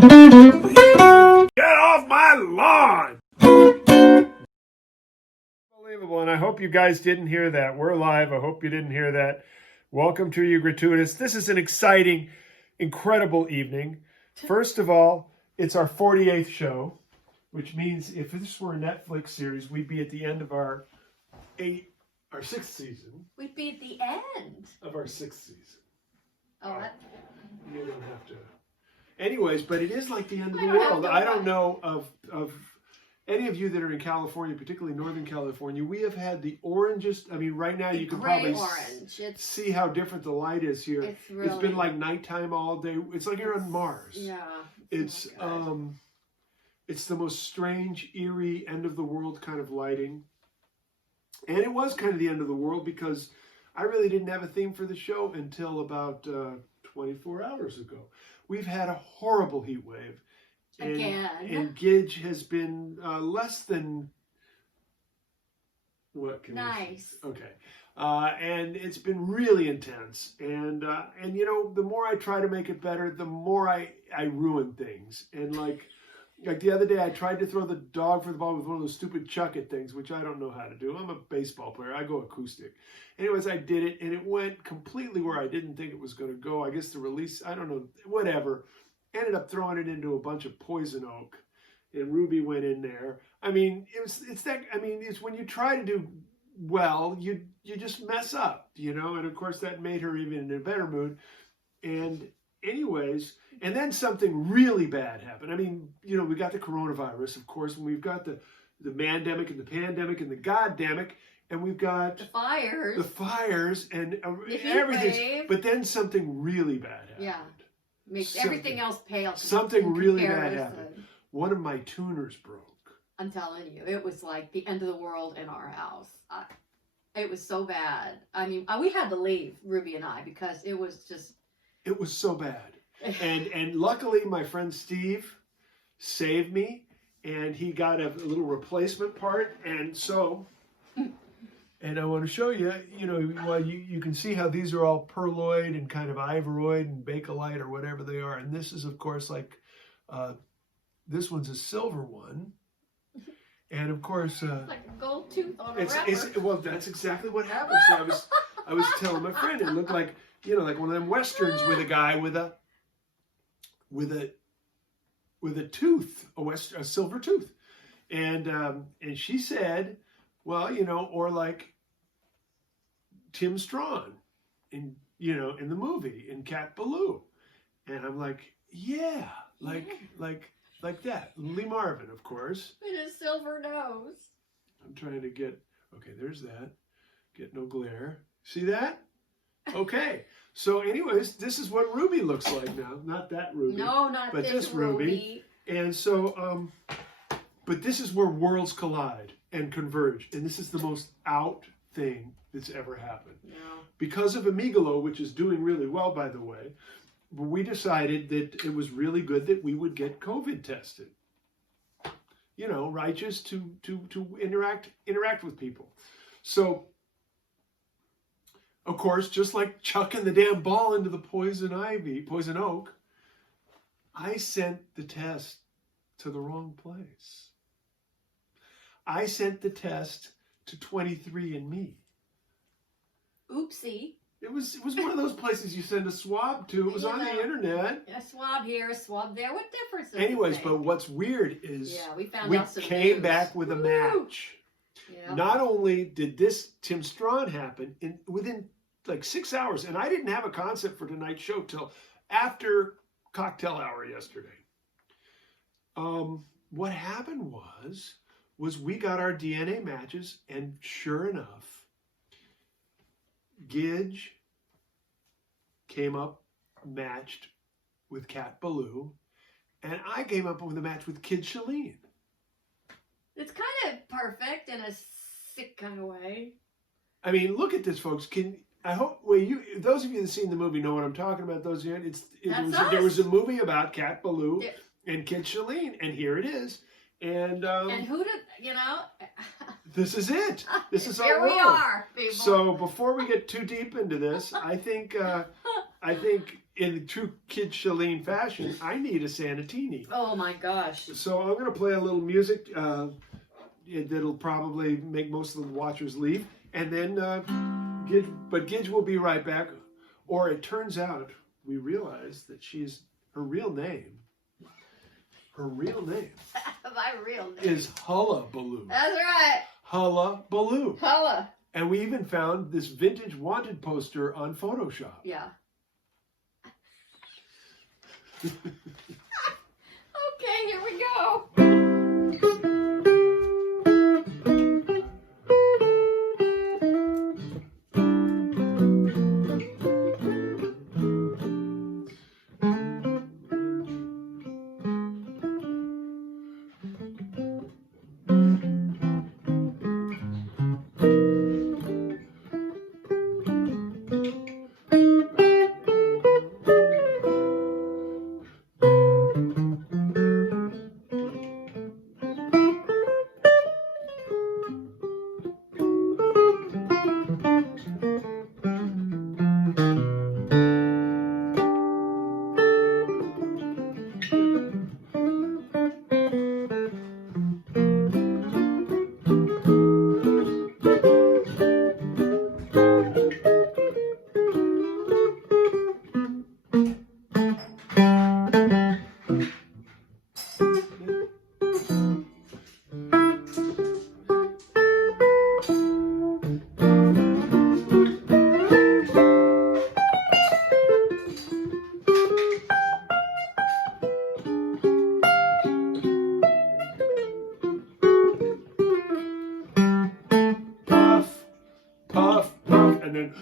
Get off my lawn! Unbelievable, and I hope you guys didn't hear that. We're live. I hope you didn't hear that. Welcome to You Gratuitous. This is an exciting, incredible evening. First of all, it's our 48th show, which means if this were a Netflix series, we'd be at the end of our sixth season. We'd be at the end of our sixth season. Oh, you don't have to. Anyways, but it is like the end of the world. I don't know of any of you that are in California, particularly Northern California. We have had the orangest. I mean, right now you can probably see how different the light is here. It's been like nighttime all day. It's like you're on Mars. Yeah. It's the most strange, eerie, end of the world kind of lighting. And it was kind of the end of the world because I really didn't have a theme for the show until about 24 hours ago. We've had a horrible heat wave. And Gidget has been less than... What can nice. Okay. And it's been really intense. And you know, the more I try to make it better, the more I ruin things. And like the other day, I tried to throw the dog for the ball with one of those stupid chuck it things, which I don't know how to do. I'm a baseball player. I go acoustic. Anyways, I did it, and it went completely where I didn't think it was going to go. I guess the release, I don't know, whatever. Ended up throwing it into a bunch of poison oak, and Ruby went in there. I mean, it's when you try to do well, you just mess up, you know. And of course, that made her even in a better mood. And anyways, and then something really bad happened. I mean, you know, we got the coronavirus, of course, and we've got the mandemic and the pandemic and the goddamic, and we've got the fires and everything. But then something really bad happened. Yeah. Makes everything else pale. Something really bad happened. One of my tuners broke. I'm telling you, it was like the end of the world in our house. It was so bad. I mean, we had to leave, Ruby and I, because it was just... It was so bad. And luckily, my friend Steve saved me, and he got a little replacement part. And so... And I want to show you, you know, well, you can see how these are all perloid and kind of ivory and bakelite or whatever they are. And this is, of course, like, this one's a silver one. And, of course... like a gold tooth on a rubber. Well, that's exactly what happened. So I was telling my friend, it looked like, you know, like one of them Westerns with a guy with a tooth, a silver tooth. And she said... Well, you know, or like Tim Strawn in the movie in Ballou. And I'm like, yeah, like that. Lee Marvin, of course. With a silver nose. I'm trying to get, okay, there's that. Get no glare. See that? Okay. So anyways, this is what Ruby looks like now. Not that Ruby. No, not but this Ruby. And so, but this is where worlds collide and converge. And this is the most out thing that's ever happened. No. Because of Amigalo, which is doing really well, by the way, we decided that it was really good that we would get COVID tested. You know, righteous to interact with people. So, of course, just like chucking the damn ball into the poison oak, I sent the test to the wrong place. I sent the test to 23andMe. Oopsie. It was one of those places you send a swab to. It was on the internet. A swab here, a swab there. What difference does Anyways, it make? but what's weird is we came back with a match. Yeah. Not only did this Tim Strawn happen within like 6 hours, and I didn't have a concept for tonight's show till after cocktail hour yesterday. What happened was we got our DNA matches, and sure enough, Gidget came up matched with Ballou, and I came up with a match with Kid Shalene. It's kind of perfect in a sick kind of way. I mean, look at this, folks. Those of you that have seen the movie know what I'm talking about. Those of you, there was a movie about Ballou and Kid Shalene, and here it is. And who did, you know? This is it. This is here our we world. are, people. So before we get too deep into this, I think in true Kid Shalene fashion, I need a Sanatini. Oh my gosh. So I'm going to play a little music that'll probably make most of the watchers leave. And then, Gidge will be right back. Or it turns out we realize that her real name My real name is Hulla Ballou. That's right. Hulla Ballou. Hulla. And we even found this vintage wanted poster on Photoshop. Yeah. Okay, here we go. Puff, puff, and then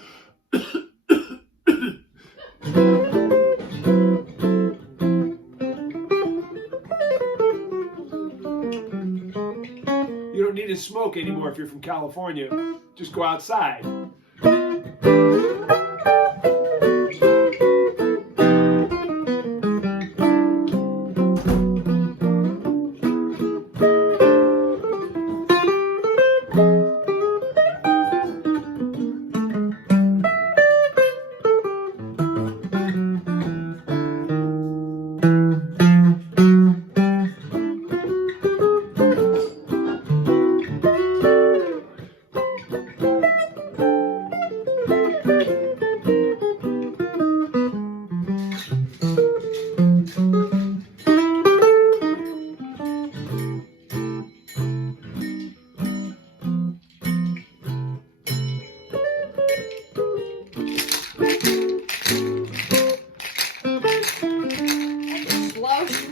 you don't need to smoke anymore if you're from California. Just go outside.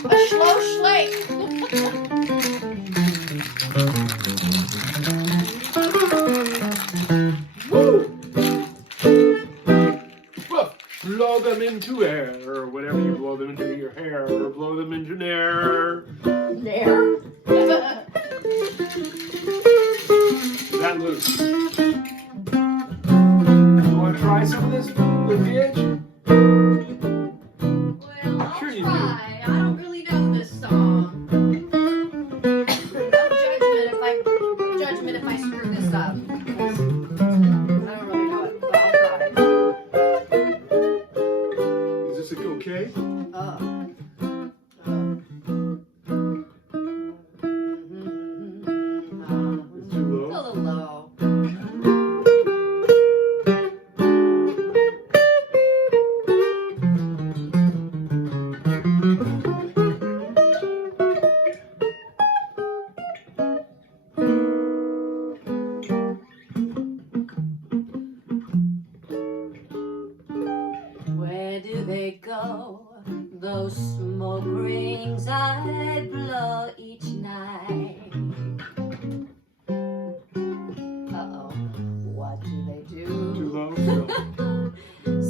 A slow slate. Woo! Well, blow them into air, or whatever you blow them into your hair, or blow them into air. There. That loose. You want to try some of this with the edge? Well, I'll Sure you try. I don't really know this song. No judgment if I screw this up. I don't really know it, but I'll try. Is this okay? It's too A low? little low. Where do they go? Those smoke rings I blow each night. Uh-oh. What do they Too do? low? No.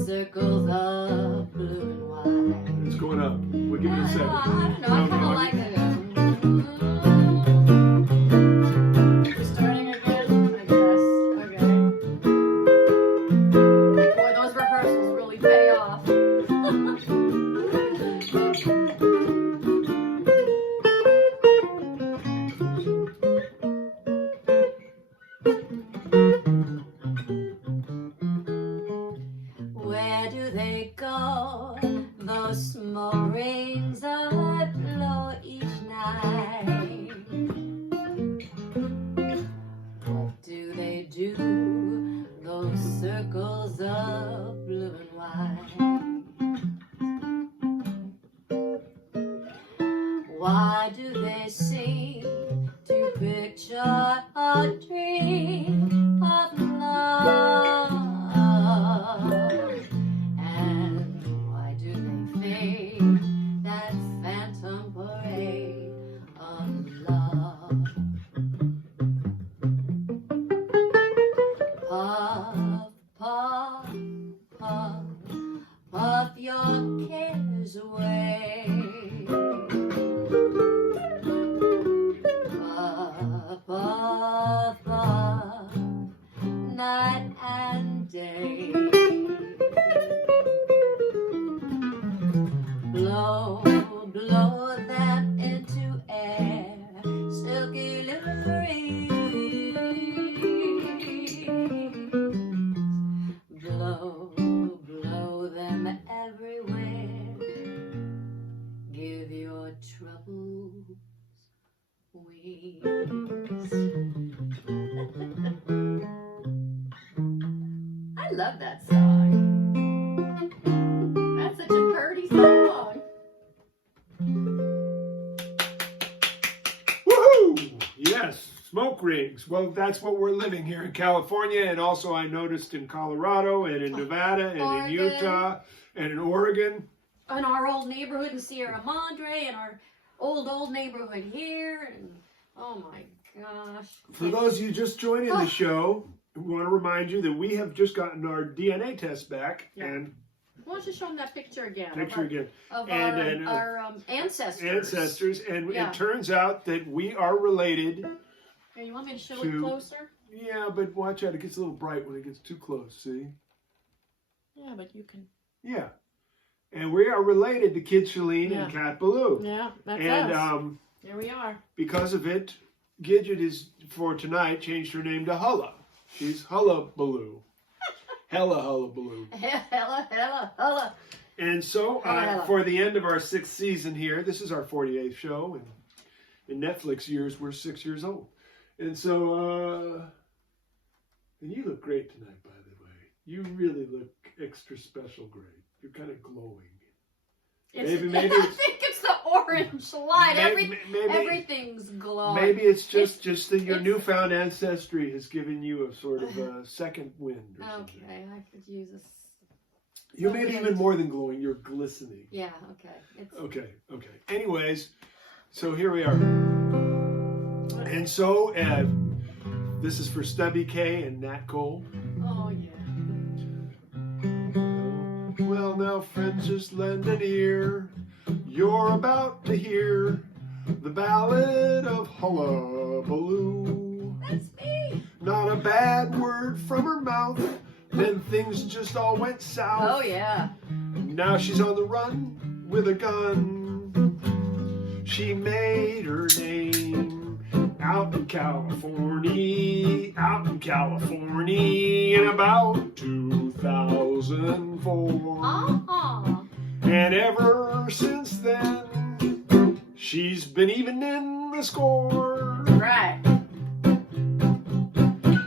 Circles of blue and white. It's going up. We'll give it a second. I don't know. I kind of like it. Starting again, I guess. Okay. Boy, those rehearsals really pay off. Where do they go? Why do they seem to picture a dream of love? And why do they fade that phantom parade of love? Puff, puff, puff, puff your cares away. Puff, puff, puff, night and day. Blow, blow them into air, silky little breeze. Blow, blow them everywhere. Give your troubles wings. I love that song. That's such a pretty song. Woohoo! Yes, smoke rings. Well, that's what we're living here in California, and also I noticed in Colorado and in Nevada and in Utah and in Oregon. In our old neighborhood in Sierra Madre, and our old neighborhood here, and oh my gosh. For those of you just joining the show, we want to remind you that we have just gotten our DNA test back. Yeah. And Why don't you show them that picture again? of our ancestors. And Yeah. it turns out that we are related. Here, you want me to show it closer? Yeah, but watch out, it gets a little bright when it gets too close, see? Yeah, but you can. Yeah. And we are related to Kid Shalene and Cat Ballou. Yeah, that's and, us. Here we are. Because of it, Gidget is, for tonight, changed her name to Hulla. She's Hulla Ballou. Hella Hulla Ballou. Hella. And so, Hella. for the end of our 6th season here, this is our 48th show, and in Netflix years, we're 6 years old. And so, and you look great tonight, by the way. You really look extra special great. You're kind of glowing. Maybe I think it's the orange light. Everything's glowing. Maybe it's just that your newfound ancestry has given you a sort of a second wind. Or something. Okay, I could use this. You may be even more than glowing. You're glistening. Yeah. Okay. Okay. Anyways, so here we are. And so, this is for Stubby K and Nat Cole. Oh yeah. Well, now, friends, just lend an ear. You're about to hear the ballad of Hulla Ballou. That's me. Not a bad word from her mouth. Then things just all went south. Oh yeah. Now she's on the run with a gun. She made her name out in California, in about 2004. And ever since then, she's been even in the score. Right.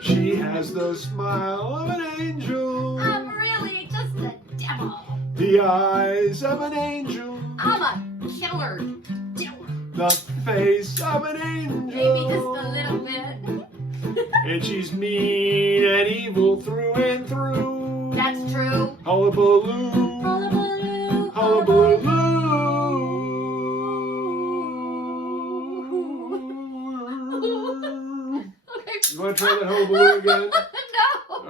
She has the smile of an angel. I'm really just a devil. The eyes of an angel. I'm a killer devil. The face of an angel. Maybe just a little bit. And she's mean and evil through and through. That's true. Hulla Ballou. Hulla Ballou. Hulla Ballou. You want to try that Hulla Ballou again? No.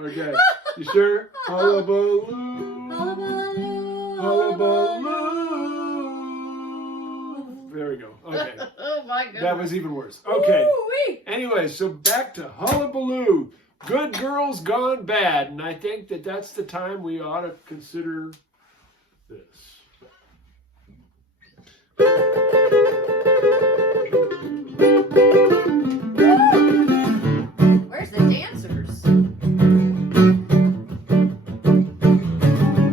Okay. You sure? Hulla Ballou. Hulla Ballou. Hulla Ballou. There we go. Okay. Oh my goodness. That was even worse. Okay. Woo-wee. Anyway, so back to Hulla Ballou. Good girls gone bad. And I think that that's the time we ought to consider this. Where's the dancers?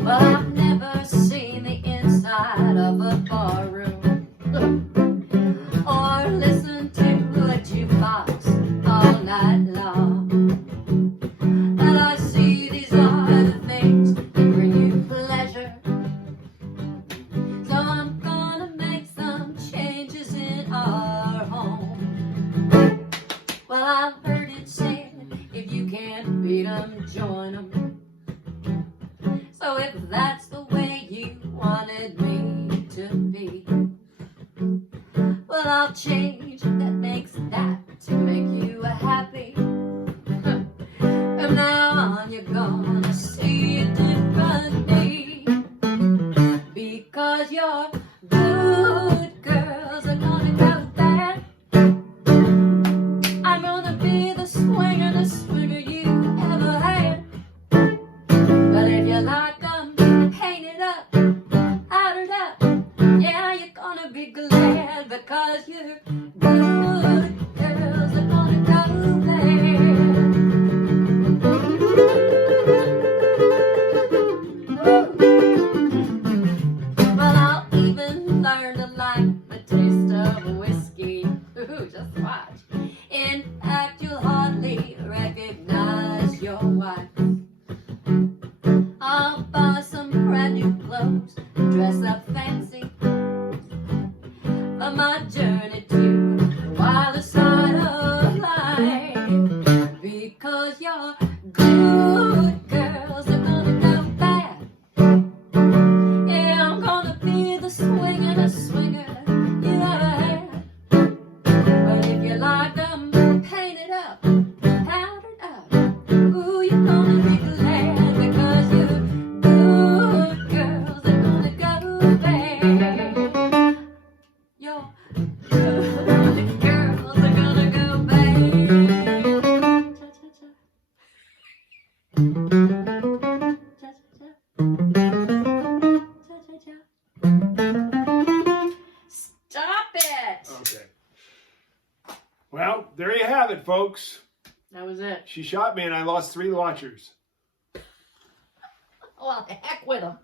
Well, I've never seen the inside of a barroom or listened to a jukebox all night long. And I see these are the things that bring you pleasure. So I'm gonna make some Well, I'll change that makes that to make you happy. From now on, you're gonna see it differently. Because your good girls are gonna go bad. I'm gonna be the swinger you ever had. But if you like them painted up, powdered up, yeah, you're gonna be glad. Because your good girls are gonna go bad. Well, I'll even learn to like the taste of whiskey. Ooh, just watch. In fact, you'll hardly recognize your wife. I'll buy some brand new clothes, dress up fancy for my journey to the wilder side of life. Because your good girls are gonna go bad. Yeah, I'm gonna be the swinger you ever had. But if you like them painted up, powdered up, ooh, you're gonna be glad. Because your good girls are gonna go bad. Your good girls are gonna go bad. Cha-cha-cha. Cha-cha-cha. Stop it! Okay. Well, there you have it, folks. That was it. She shot me and I lost 3 watchers. Well, the heck with them.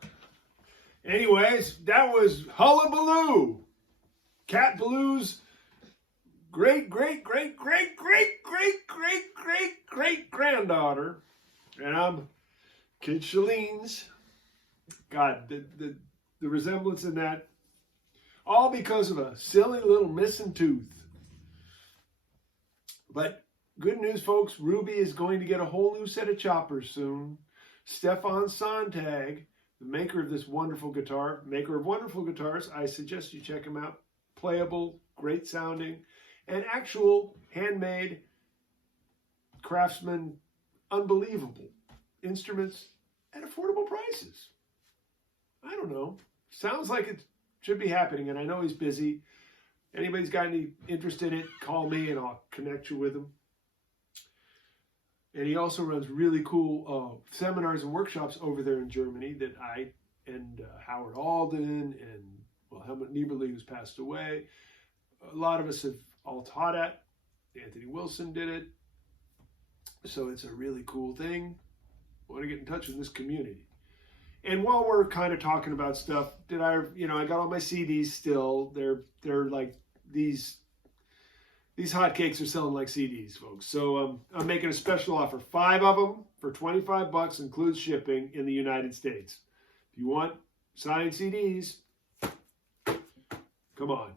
Anyways, that was Hulla Ballou. Cat Ballou's great granddaughter. And I'm Kid Shalene's. God, the resemblance in that. All because of a silly little missing tooth. But good news, folks. Ruby is going to get a whole new set of choppers soon. Stefan Sontag, the maker of this wonderful guitar, maker of wonderful guitars, I suggest you check him out. Playable, great sounding, and actual handmade craftsman, unbelievable instruments at affordable prices. I don't know. Sounds like it should be happening, and I know he's busy. Anybody's got any interest in it, call me and I'll connect you with him. And he also runs really cool seminars and workshops over there in Germany that I and Howard Alden and, well, Helmut Nieberle, who's passed away, a lot of us have all taught at. Anthony Wilson did it. So it's a really cool thing. I want to get in touch with this community. And while we're kind of talking about stuff, I got all my CDs still. They're like these hotcakes are selling like CDs, folks. So I'm making a special offer. 5 of them for $25, includes shipping in the United States. If you want signed CDs, come on.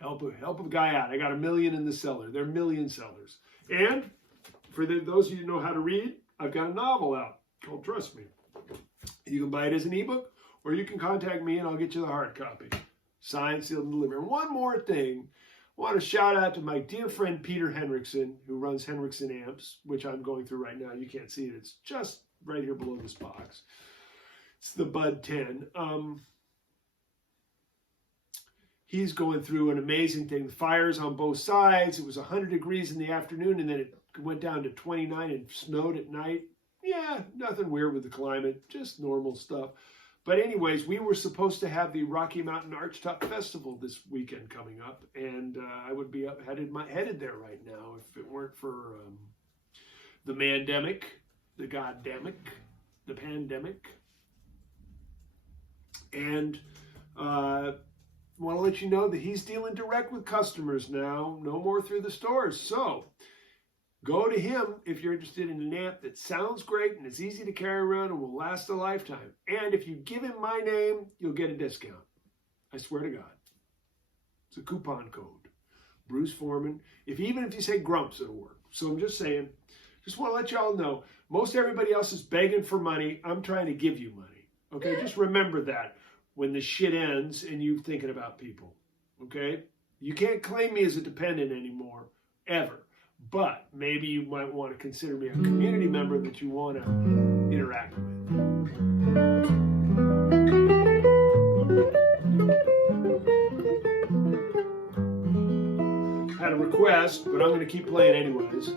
Help a guy out. I got 1 million in the cellar. They're million sellers. And for those of you who know how to read, I've got a novel out called Trust Me. You can buy it as an ebook, or you can contact me and I'll get you the hard copy. Signed, sealed, and delivered. And one more thing. I want to shout out to my dear friend Peter Henriksen, who runs Henriksen Amps, which I'm going through right now. You can't see it. It's just right here below this box. It's the Bud 10. He's going through an amazing thing. The fires on both sides. It was 100 degrees in the afternoon, and then it went down to 29 and snowed at night. Yeah, nothing weird with the climate, just normal stuff. But anyways, we were supposed to have the Rocky Mountain Archtop Festival this weekend coming up, and I would be headed there right now if it weren't for the mandemic, the goddemic, the pandemic. And I want to let you know that he's dealing direct with customers now, no more through the stores. So go to him if you're interested in an amp that sounds great and is easy to carry around and will last a lifetime. And if you give him my name, you'll get a discount. I swear to God. It's a coupon code. Bruce Foreman. Even if you say Grumps, it'll work. So I'm just saying, just want to let y'all know, most everybody else is begging for money. I'm trying to give you money. Okay? Just remember that when the shit ends and you're thinking about people. Okay? You can't claim me as a dependent anymore, ever. But maybe you might want to consider me a community member that you want to interact with. Had a request, but I'm going to keep playing anyways.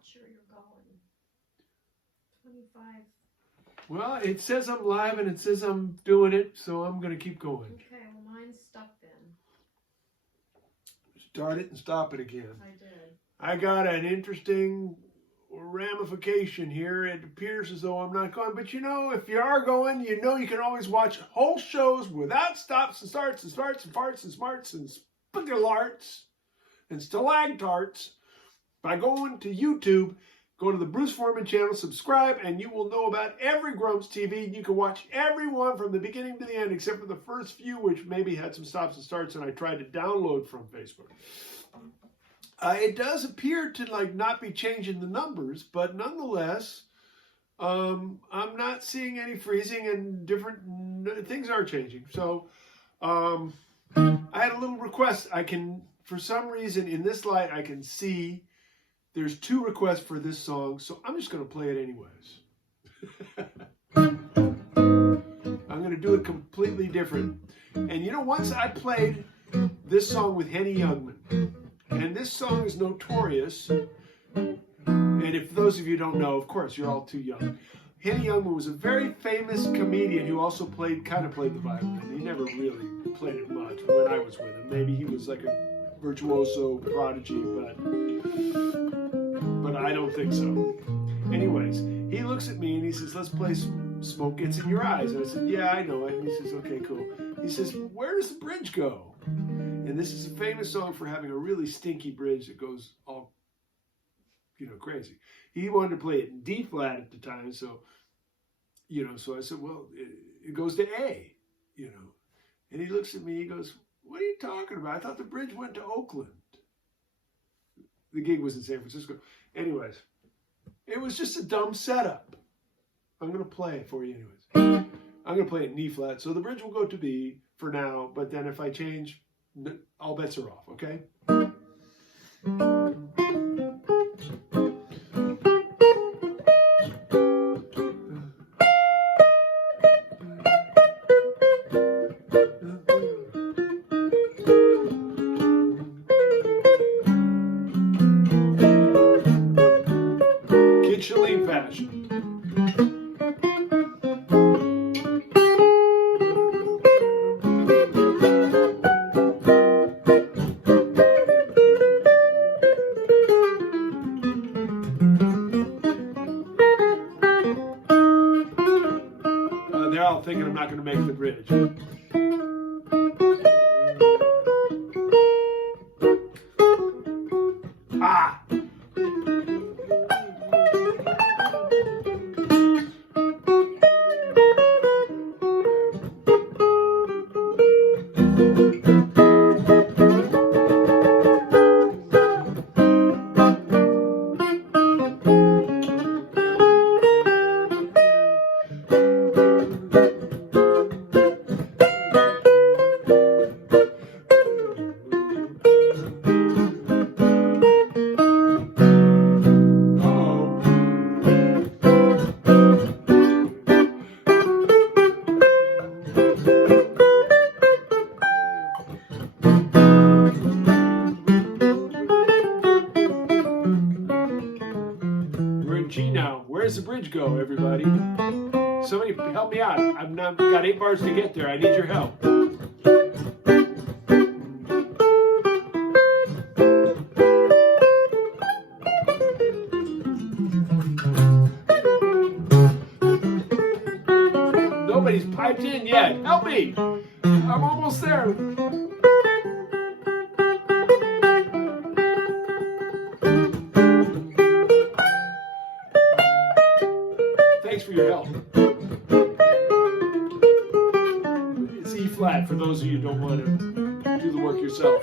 not sure you're going. 25. Well, it says I'm live and it says I'm doing it, so I'm going to keep going. Okay, well, mine's stuck then. Start it and stop it again. I did. I got an interesting ramification here. It appears as though I'm not going, but you know, if you are going, you know you can always watch whole shows without stops and starts and starts and farts and smarts and spiggalarts and stalactarts by going to YouTube. Go to the Bruce Foreman channel, subscribe, and you will know about every Grumps TV. You can watch every one from the beginning to the end, except for the first few, which maybe had some stops and starts, and I tried to download from Facebook. It does appear to not be changing the numbers, but nonetheless, I'm not seeing any freezing, and different things are changing. So I had a little request. For some reason, in this light, I can see there's 2 requests for this song, so I'm just going to play it anyways. I'm going to do it completely different. And you know, once I played this song with Henny Youngman, and this song is notorious, and if those of you don't know, of course, you're all too young. Henny Youngman was a very famous comedian who also kind of played the violin. He never really played it much when I was with him. Maybe he was like a virtuoso prodigy, but I don't think so. Anyways, he looks at me and he says, let's play Smoke Gets in Your Eyes. And I said, yeah, I know it. And he says, okay, cool. He says, where does the bridge go? And this is a famous song for having a really stinky bridge that goes all, crazy. He wanted to play it in D flat at the time. So, so I said, well, it goes to A, And he looks at me, he goes, what are you talking about? I thought the bridge went to Oakland. The gig was in San Francisco. Anyways, it was just a dumb setup. I'm going to play it for you anyways. I'm going to play it in E flat. So the bridge will go to B for now, but then if I change, all bets are off, okay? Kitcheline fashion. They're all thinking I'm not going to make the bridge. Ah! Now, where's the bridge go, everybody? Somebody help me out. I've got 8 bars to get there. I need your help. Nobody's piped in yet. Help me! I'm almost there. Thanks for your help. It's E flat for those of you who don't want to do the work yourself.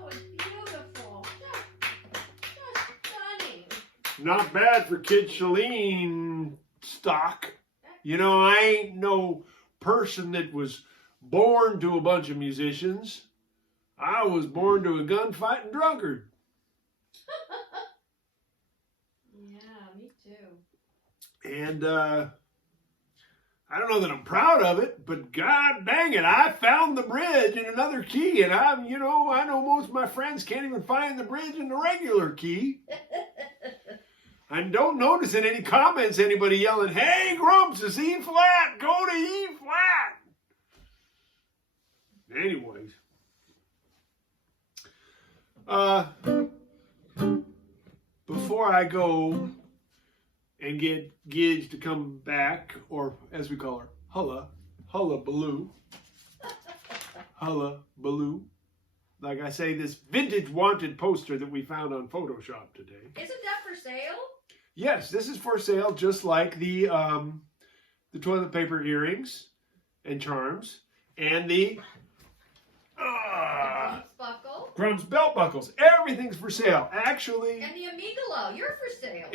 Oh, it's beautiful. Just stunning. Not bad for Kid Shalene stock. You know, I ain't no person that was born to a bunch of musicians. I was born to a gunfighting drunkard. Yeah, me too. And I don't know that I'm proud of it, but god dang it, I found the bridge in another key. And I know most of my friends can't even find the bridge in the regular key. I don't notice in any comments anybody yelling, "Hey, Grumps, it's E flat, go to E flat." Anyways. Before I go and get Gidge to come back, or as we call her, Hulla Ballou. Hulla Ballou. Like I say, this vintage wanted poster that we found on Photoshop today. Isn't that for sale? Yes, this is for sale, just like the toilet paper earrings and charms and the Buckle. Grumps belt buckles. Everything's for sale. Actually, And the Amigalo, you're for sale.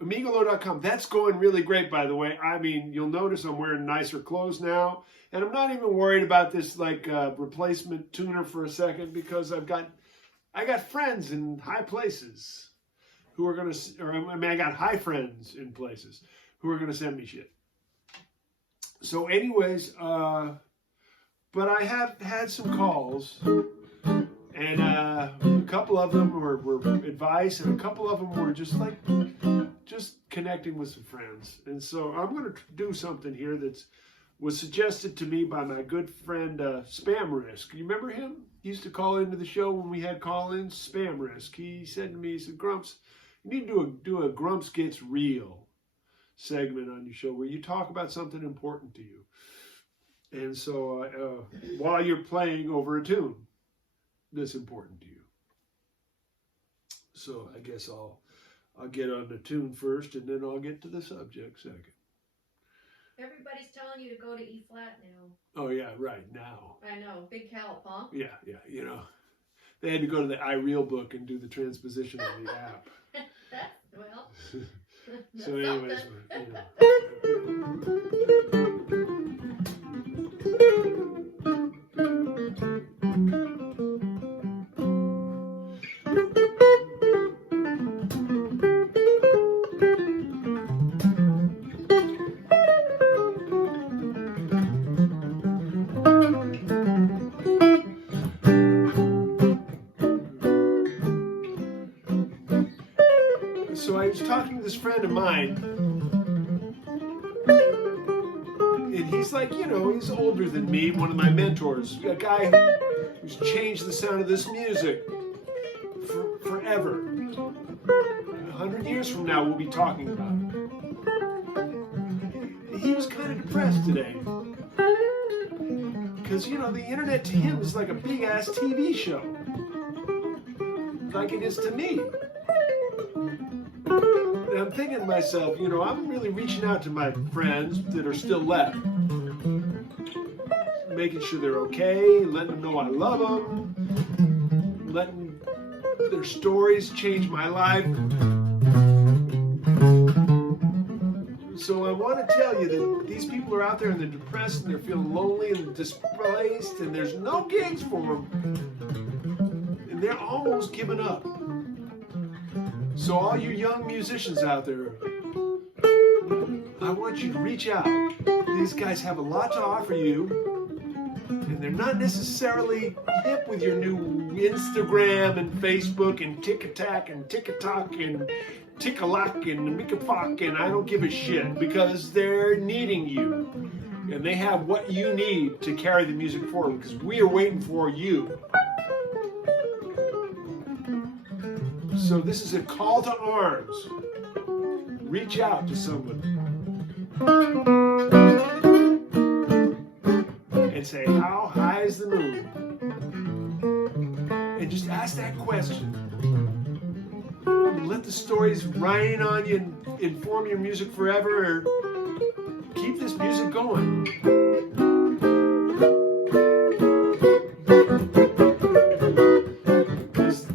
Amigalo.com. That's going really great, by the way. I mean, you'll notice I'm wearing nicer clothes now, and I'm not even worried about this like replacement tuner for a second, because I got friends in high places who are gonna, I got high friends in places who are gonna send me shit. So, anyways, but I have had some calls, and a couple of them were advice, and a couple of them were just connecting with some friends. And so I'm going to do something here that was suggested to me by my good friend Spam Risk. You remember him? He used to call into the show when we had call-ins. Spam Risk. He said to me, he said, "Grumps, you need to do a Grumps Gets Real segment on your show where you talk about something important to you. And so while you're playing over a tune that's important to you." So I guess I'll get on the tune first, and then I'll get to the subject second. Everybody's telling you to go to E flat now. Oh yeah, right now. I know, big help, huh? Yeah, you know. They had to go to the iReal book and do the transposition of the app. Well, So anyways, So I was talking to this friend of mine, and he's like, you know, he's older than me, one of my mentors, a guy who's changed the sound of this music forever. 100 years from now, we'll be talking about it. He was kind of depressed today. Because, you know, the internet to him is like a big-ass TV show. Like it is to me. And I'm thinking to myself, you know, I'm really reaching out to my friends that are still left. Making sure they're okay, letting them know I love them, letting their stories change my life. So I want to tell you that these people are out there and they're depressed and they're feeling lonely and displaced and there's no gigs for them. And they're almost giving up. So all you young musicians out there, I want you to reach out. These guys have a lot to offer you. And they're not necessarily hip with your new Instagram and Facebook and Tic-a-Tac and Tic-a-Toc and Tick-a-Lock and Mick-a-Fock and I don't give a shit because they're needing you. And they have what you need to carry the music forward because we are waiting for you. So this is a call to arms. Reach out to someone. And say, how high is the moon? And just ask that question. And let the stories rain on you and inform your music forever, or keep this music going. Because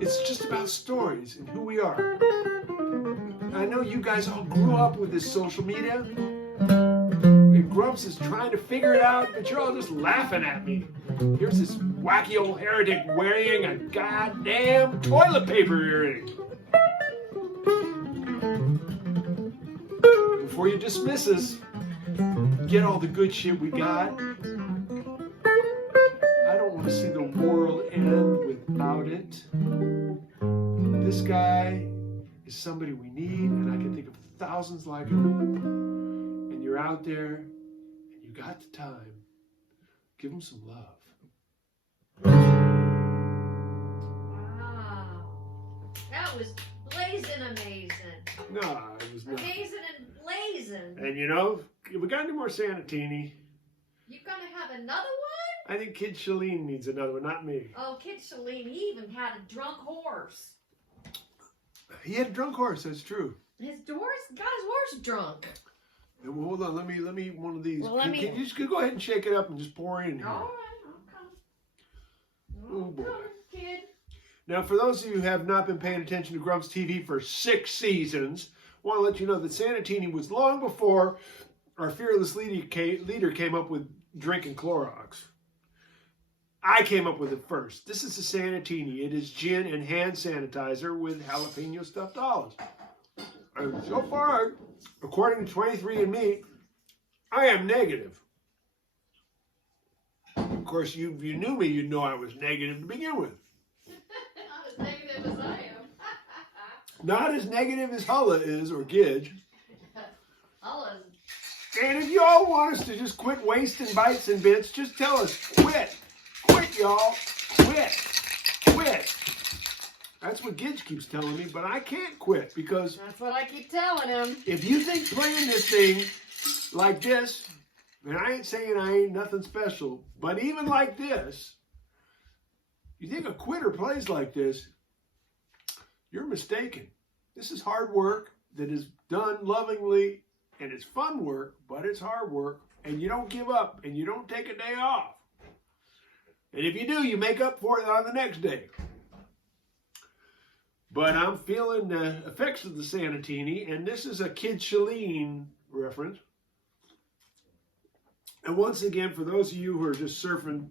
it's just about stories and who we are. I know you guys all grew up with this social media. Grumps is trying to figure it out, but you're all just laughing at me. Here's this wacky old heretic wearing a goddamn toilet paper earring. Before you dismiss us, get all the good shit we got. I don't want to see the world end without it. This guy is somebody we need, and I can think of thousands like him. And you're out there. You got the time. Give them some love. Wow. That was blazing amazing. No, it was not. Amazing and blazing. And you know, we got any more Sanatini? You gonna have another one? I think Kid Shalene needs another one, not me. Oh, Kid Shalene, he even had a drunk horse. He had a drunk horse, that's true. His horse got his horse drunk. Well, hold on, let me eat one of these. Well, can you just go ahead and shake it up and just pour in here? All right, Oh boy. Kid. Now, for those of you who have not been paying attention to GrumpsTV for 6 seasons, I want to let you know that Sanatini was long before our fearless leader came up with drinking Clorox. I came up with it first. This is a Sanatini. It is gin and hand sanitizer with jalapeno stuffed olives. And so far, according to 23andMe, I am negative. Of course, if you knew me, you'd know I was negative to begin with. Not as negative as I am. Not as negative as Hulla is, or Gidget. Hulla's. And if you all want us to just quit wasting bites and bits, just tell us, quit. Quit, y'all. Quit. Quit. That's what Gidget keeps telling me, but I can't quit because... That's what I keep telling him. If you think playing this thing like this, and I ain't saying I ain't nothing special, but even like this, you think a quitter plays like this, you're mistaken. This is hard work that is done lovingly, and it's fun work, but it's hard work, and you don't give up, and you don't take a day off. And if you do, you make up for it on the next day. But I'm feeling the effects of the Sanatini, and this is a Kid Shalene reference. And once again, for those of you who are just surfing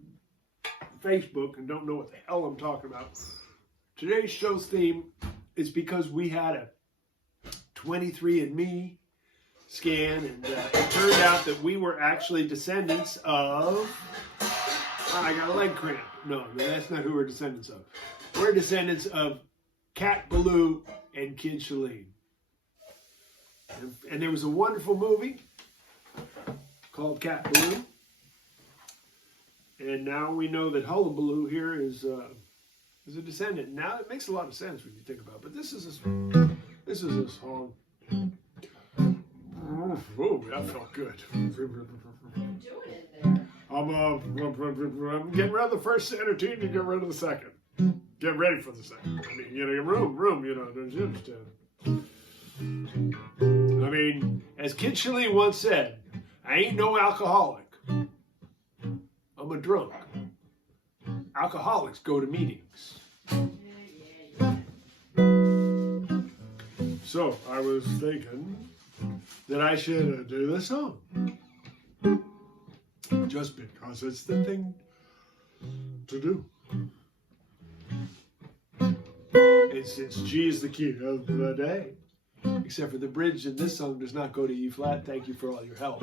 Facebook and don't know what the hell I'm talking about, today's show's theme is because we had a 23andMe scan, and it turned out that we were actually descendants of... I got a leg cramp. No, that's not who we're descendants of. We're descendants of Cat Ballou and Kid Shalene. And there was a wonderful movie called Cat Ballou. And now we know that Hulla Ballou here is a descendant. Now it makes a lot of sense when you think about it. But this is a song. Oh, that felt good. What are you doing in there? Oh, I'm getting rid of the first standard tune, you get rid of the second. Get ready for the second. I mean, you know, room, you know, don't you understand? I mean, as Kid Shalene once said, I ain't no alcoholic. I'm a drunk. Alcoholics go to meetings. So I was thinking that I should do this song. Just because it's the thing to do. And since G is the key of the day, except for the bridge in this song does not go to E flat. Thank you for all your help.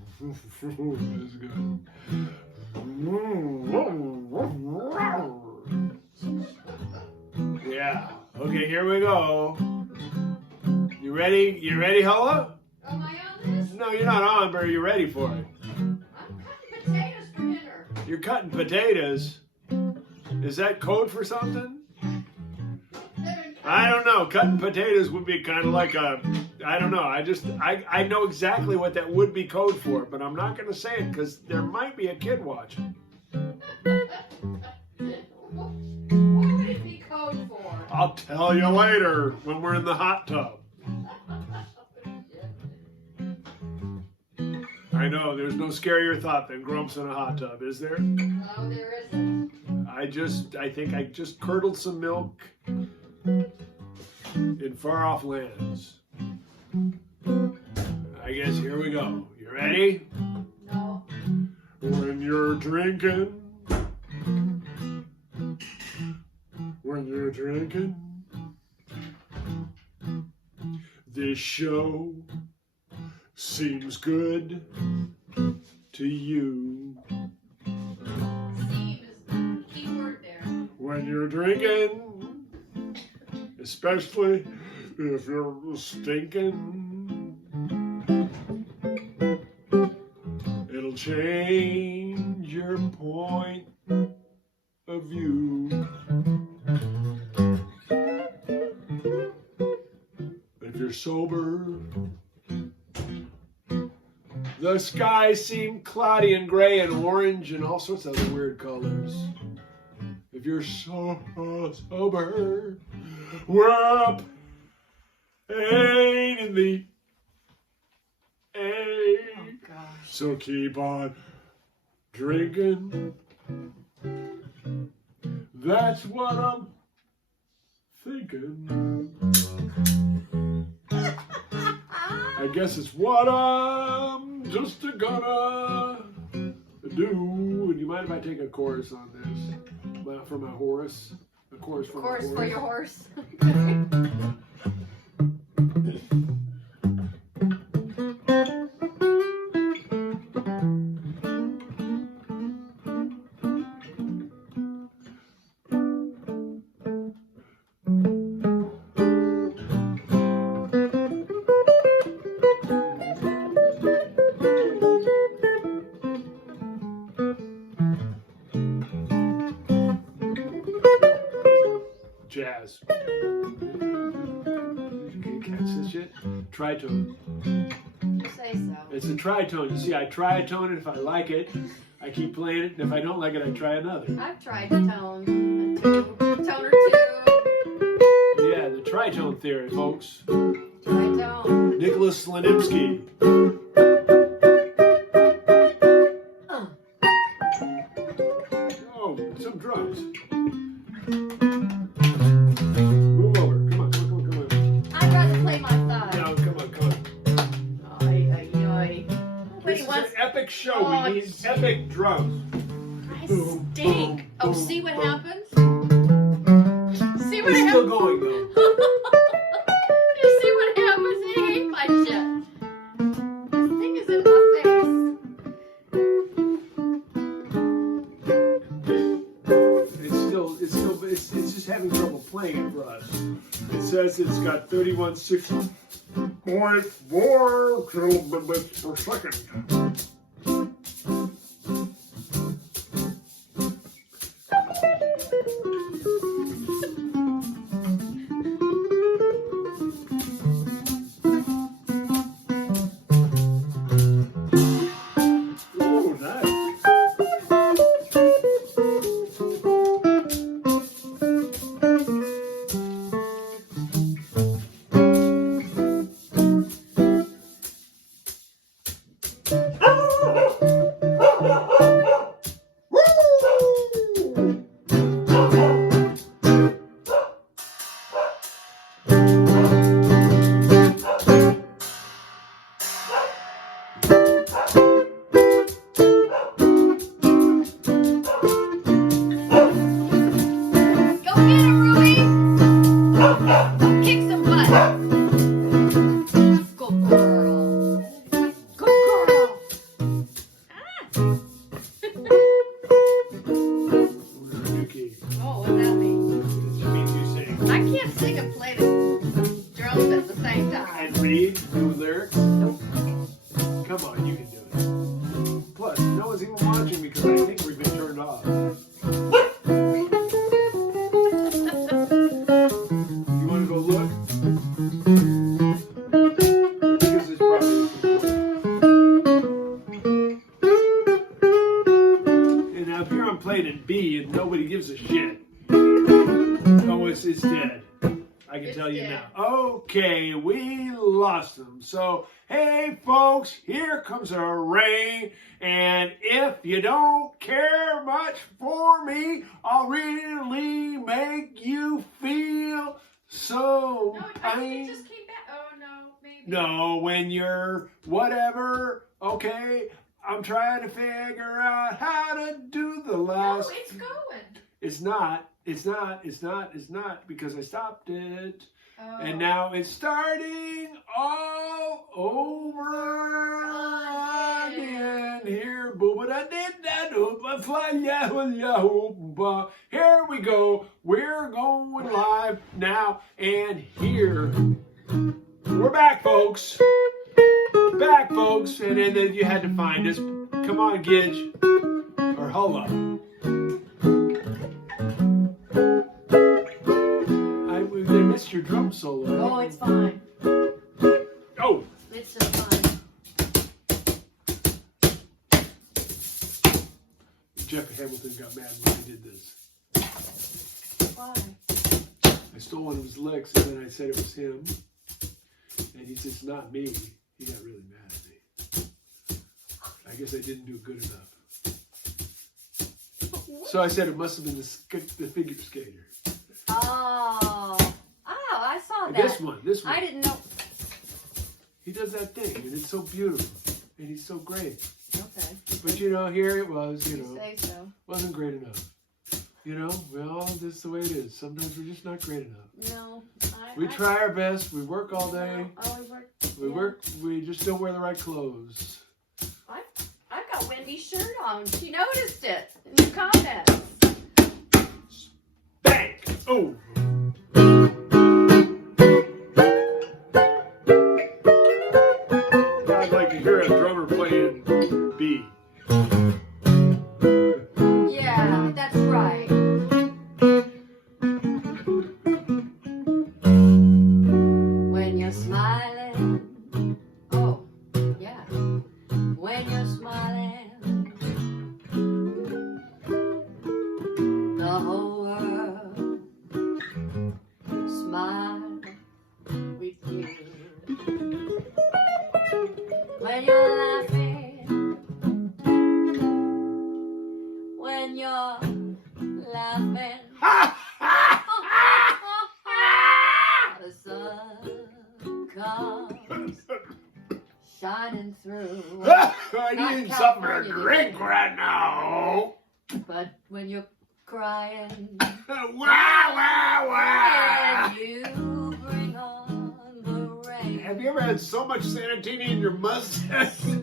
That's good. Yeah. Okay, here we go. You ready? You ready, Hulla? Am I on this? No, you're not on, but are you ready for it? I'm cutting potatoes for dinner. You're cutting potatoes. Is that code for something? I don't know. Cutting potatoes would be kind of like a, I don't know. I know exactly what that would be code for, but I'm not going to say it because there might be a kid watching. What would it be code for? I'll tell you later when we're in the hot tub. I know, there's no scarier thought than Grumps in a hot tub, is there? No, there isn't. I think I just curdled some milk in far off lands. I guess here we go. You ready? No. When you're drinking, this show seems good to you. Seem is the key word there. When you're drinking, especially if you're stinking, it'll change your point of view. If you're sober, the skies seem cloudy and gray and orange and all sorts of other weird colors. If you're so sober, we're up 8 in the 8. Oh, gosh. So keep on drinking. That's what I'm thinking. I guess it's what I'm just gonna do. And you mind if I take a chorus on this? For my horse? A chorus for my horse? Chorus for your horse. Jazz. Can you catch this shit? Tritone. You say so. It's a tritone. You see, I try a tone, and if I like it, I keep playing it, and if I don't like it, I try another. I've tried to tone or two. Yeah, the tritone theory, folks. Tritone. Nicholas Slanimsky. Oh, some drums. Move over. Come on. I'd rather play my thigh. No, come on. Ay. Nobody This is wants. an epic show. Oh, We need epic drums. I stink. Oh, see what happens? See what It's happens? still going, though. You see what happens? He ate my shit. This thing is in my face. It's just having trouble playing it for us. It says it's got 31.6.4 kilobits per second. Kick some butt. Good girl. Good girl. Oh, what's that mean? It means you sing. I can't sing and play the drums at the same time. And read new lyrics? Nope. Come on, you can do it. Plus, no one's even watching because I think we've been turned off. You want to go look? Because it's probably and now if you're on playing in B and nobody gives a shit. Oh, it's dead. I can tell you dead. now. Okay, we lost them. So, hey folks, here comes a rain. And if you don't care much for me, I'll really make you feel so No, I think pain. it just came back. Oh no, maybe. No, when you're whatever, okay, I'm trying to figure out how to do the No, last. it's going. It's not, because I stopped it. Oh. And now it's starting all over again. Here, booba da did da dooba fly yahoo. Here we go. We're going live now and here. We're back, folks. Back, folks. And then you had to find us. Come on, Gidget or Hulla. They missed your drum solo. Oh, it's fine. Oh! It's so fine. Jeff Hamilton got mad when I did this. Why? I stole one of his licks and then I said it was him. And he says, not me. He got really mad at me. I guess I didn't do good enough. So I said it must have been the figure skater. Oh, I saw that. This one. I didn't know. He does that thing and it's so beautiful. And he's so great. Okay. But here it was, You say so. wasn't great enough. Well, this is the way it is. Sometimes we're just not great enough. No. We try our best. We work all day. No, I always work. We work. We just don't wear the right clothes. I've got Wendy's shirt on. She noticed it in the comments. Bang! Oh! I'd like to hear a drummer playing B. Yeah, that's right. When you're smiling. Oh, yeah. When you're smiling, the whole world smile with you. When you're laughing, when you're laughing, the sun comes shining through. I need something to drink right now. But when you're crying, Wow! and you bring on the rain. Have you ever had so much Sanatini in your mustache? In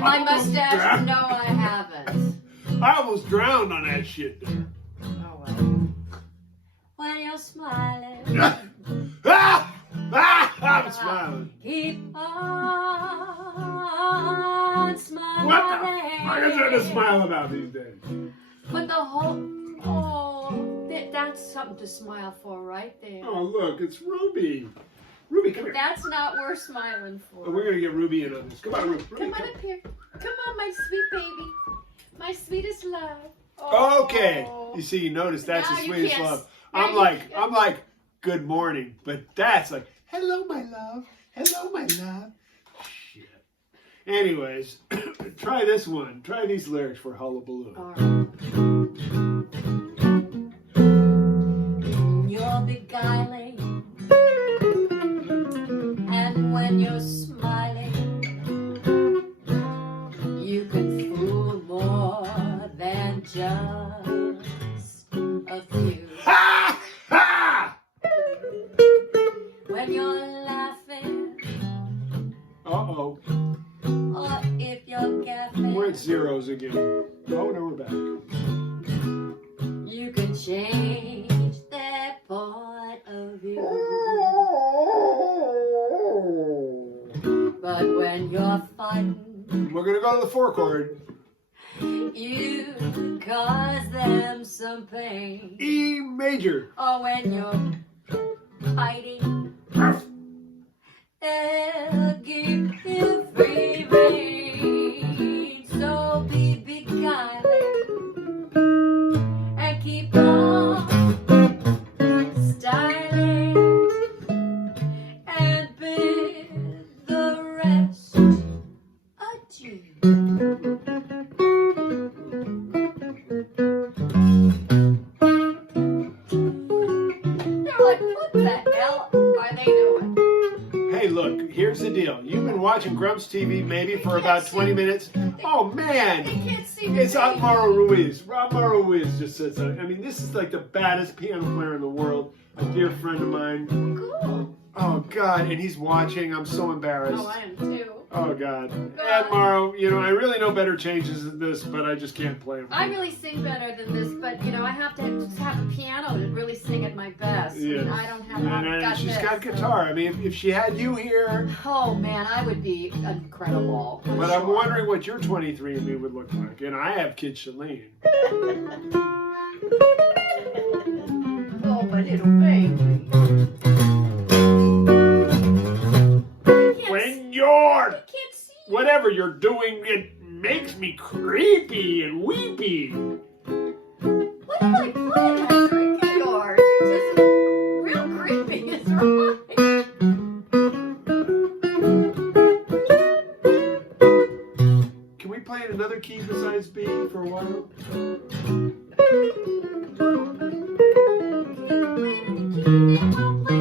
my Almost mustache? drowned. No, I haven't. I almost drowned on that shit there. Oh well. When you're smiling, I'm smiling. keep on smiling. What the fuck is there to smile about these days? But the whole, that's something to smile for right there. Oh, look, it's Ruby. Ruby, come here. That's not worth smiling for. Oh, we're going to get Ruby in on this. Come on, Ruby. Come on up here. Come on, my sweet baby. My sweetest love. Okay. You see, you notice that's Now the you sweetest can't- love. now I'm you like, can't- good morning. But that's like, hello, my love. Hello, my love. Shit. Anyways, try this one. Try these lyrics for Hullabaloo. All right. You're beguiling, and when you're smiling, you can fool more than just a few. Ha! Ha! when you're laughing, Uh-oh. or if you're gaffing. We're at zeros again. Oh, no, we're back. You can change their point of view. But when you're fighting, We're going to go to the 4 chord. you cause them some pain. E major. Or when you're fighting, they'll give you free rein. So be kindly and keep on styling and bid the rest adieu. They're like, what the hell are they doing? Hey, look, here's the deal. You've been watching GrumpsTV maybe for about 20 minutes. Oh, man. They can't see It's me. Otmaro Ruiz. Otmaro Ruiz just said something. I mean, this is like the baddest piano player in the world. A dear friend of mine. Cool. Oh, God. And he's watching. I'm so embarrassed. Oh, I am too. Oh, God. Otmaro, you know, I really know better changes than this, but I just can't play them. I really sing better than this, but you know, I have to just have a piano to really sing at my best. Yeah. And I don't have. And I've got she's this. got guitar. I mean, if she had you here. Oh man, I would be incredible. But I'm wondering what your 23andMe would look like. And I have Kid Shalene. Oh, my little baby. When you're, I can't see. whatever you're doing, it makes me creepy and weepy. What am I playing? That drink of yours? You're just real creepy. It's right. Can we play in another key besides B for a while?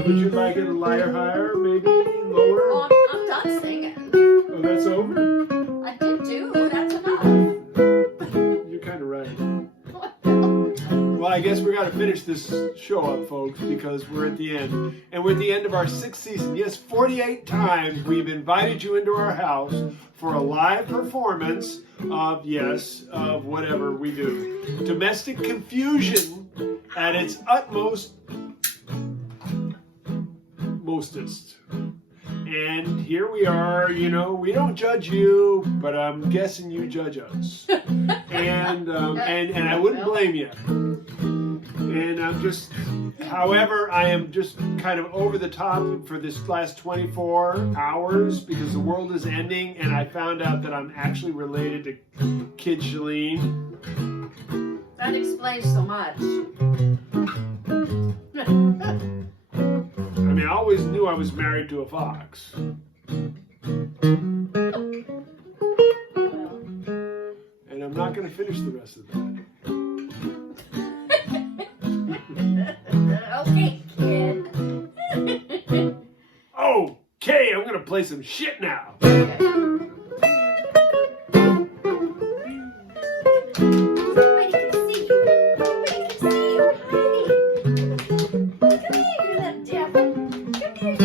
Would you like it lighter, higher, maybe lower? Oh, I'm done singing. Oh, that's over? I did too. That's enough. You're kind of right. Well, I guess we got to finish this show up, folks, because we're at the end. And we're at the end of our 6th season. Yes, 48 times we've invited you into our house for a live performance of, yes, of whatever we do. Domestic confusion at its utmost, mostest. And here we are, you know, we don't judge you, but I'm guessing you judge us. And I wouldn't blame you. And I'm just, however, I am just kind of over the top for this last 24 hours because the world is ending and I found out that I'm actually related to Kid Shalene. That explains so much. I mean, I always knew I was married to a fox. And I'm not going to finish the rest of that. Okay, kid. Okay, I'm going to play some shit now. Nobody can see you. Nobody can see you. Hiding. Come here, you little devil. Come here.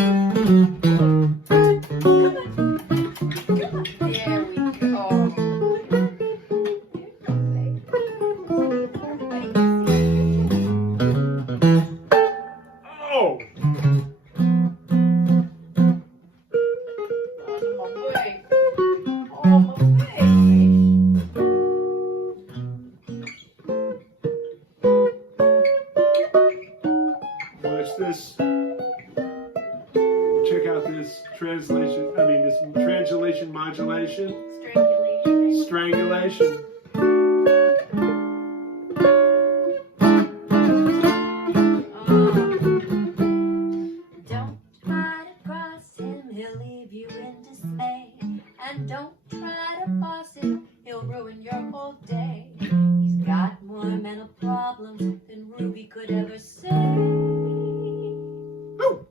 Come on. There we go. Oh! Watch this. Check out this translation. I mean, this translation modulation. Strangulation. Strangulation. Don't try to cross him, he'll leave you in dismay. And don't try to boss him, he'll ruin your whole day. He's got more mental problems than Ruby could ever say. Ooh.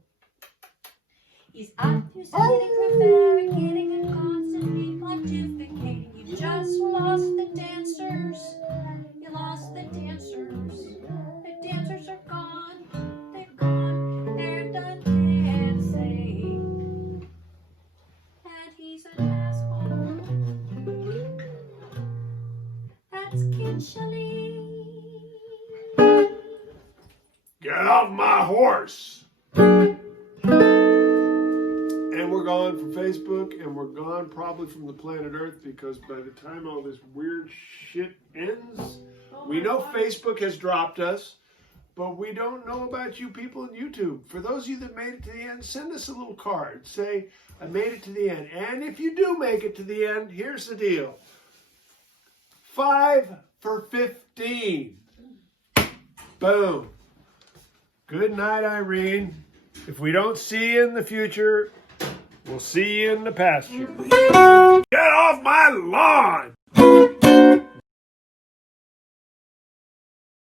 He's obfuscating, prevaricating, and constantly pontificating. You just lost the dancers. You lost the dancers. The dancers are gone. They're gone. They're done dancing. my horse. And we're gone from Facebook, and we're gone probably from the planet Earth, because by the time all this weird shit ends, we know Facebook has dropped us, but we don't know about you people on YouTube. For those of you that made it to the end, send us a little card. Say, I made it to the end. And if you do make it to the end, here's the deal. 5 for 15. Boom. Good night, Irene. If we don't see you in the future, we'll see you in the pasture. Get off my lawn!